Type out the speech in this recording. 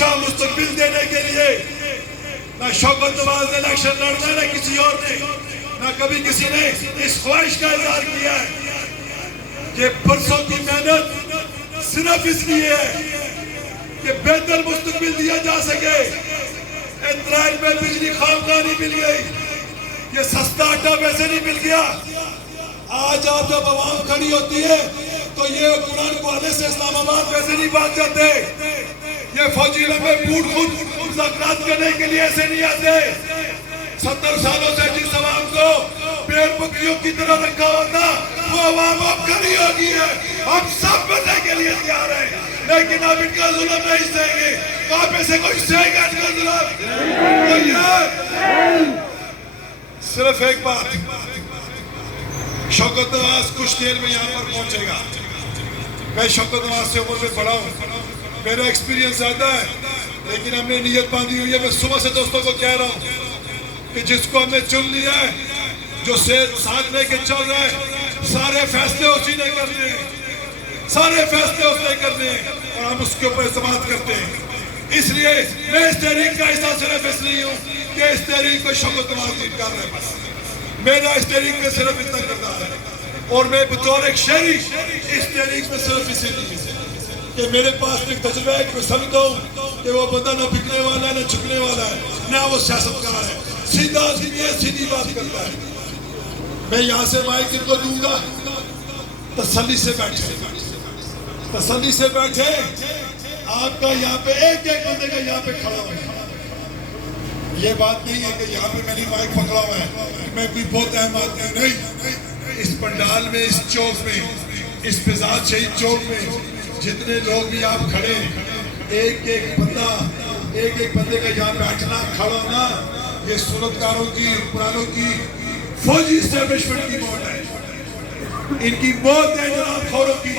اچھا مستقبل دینے کے لیے نہ شوکت نواز نے الیکشن لڑنا ہے نہ کسی اور نے، نہ کبھی کسی نے اس خواہش کا اظہار کیا ہے کہ برسوں کی محنت صرف اس لیے ہے کہ بہتر مستقبل دیا جا سکے۔ اسرائیل میں بجلی خامخواہ نہیں مل گئی، یہ سستا آٹا ویسے نہیں مل گیا۔ آج آپ جب عوام کھڑی ہوتی ہے تو یہ قرآن کو حوالے سے اسلام آباد ویسے نہیں بات جاتے، یہ فوجی لمبے بوٹ خود مذاکرات کرنے کے لیے ایسے نہیں آتے۔ 70 سالوں سے جس عوام کو پیڑ بکریوں کی طرح رکھا ہوتا وہ عوام اب کھڑی ہوگی ہے، ہم سب بننے کے لیے تیار ہیں، لیکن اب ان کا ظلم نہیں سہیں گے۔ آپ میں سے کوئی سہے گا ان کا ظلم؟ کوئی ہے؟ صرف ایک بات، شوکت نواز کچھ دیر میں یہاں پر پہنچے گا۔ میں شوکت نواز سے عمر میں بڑا ہوں، میرا ایکسپیرینس زیادہ ہے، لیکن ہم نے نیت باندھی ہوئی ہے۔ میں صبح سے دوستوں کو کہہ رہا ہوں کہ جس کو ہم نے چن لیا ہے، جو ساتھ لے کے چل رہا ہے، سارے فیصلے اسی نے کرنے ہیں، سارے فیصلے اس نے کرنے ہیں، اور ہم اس کے اوپر اعتماد کرتے ہیں۔ اس لیے میں اس تحریک کا حصہ صرف اس لیے ہوں کہ اس تحریک کو شوکت نواز لیڈ کر رہے ہیں، بس میرا اس تحریک میں صرف اتنا کردار ہے، اور میں بطور ایک شہری اس تحریک میں صرف اسی لیے کہ میرے پاس ایک تجربہ ہے کہ میں سمجھتا ہوں کہ وہ بندہ نہ بکنے والا ہے نہ چھکنے والا ہے، نہ وہ سیاستکار ہے، سیدھی بات کرتا ہے۔ میں یہاں سے مائک ان کو دوں گا، تسلی سے بیٹھے، تسلی سے بیٹھے۔ آپ کا یہاں پہ ایک ایک بندے کا یہاں پہ کھڑا ہوا ہے، یہ بات نہیں ہے کہ یہاں پہ میں نے مائک پکڑا ہوا ہے، میں کوئی بہت اہم آدمی نہیں۔ اس پنڈال میں، اس چوک میں، اس فضاد شہید چوک میں جتنے لوگ بھی آپ کھڑے ہیں، ایک ایک بندے کا یہاں بیٹھنا، کھڑا ہونا، یہ سنتکاروں کی، حکمرانوں کی، فوجی اسٹیبلشمنٹ کی موت ہے، ان کی موت ہے جناب خوروں کی۔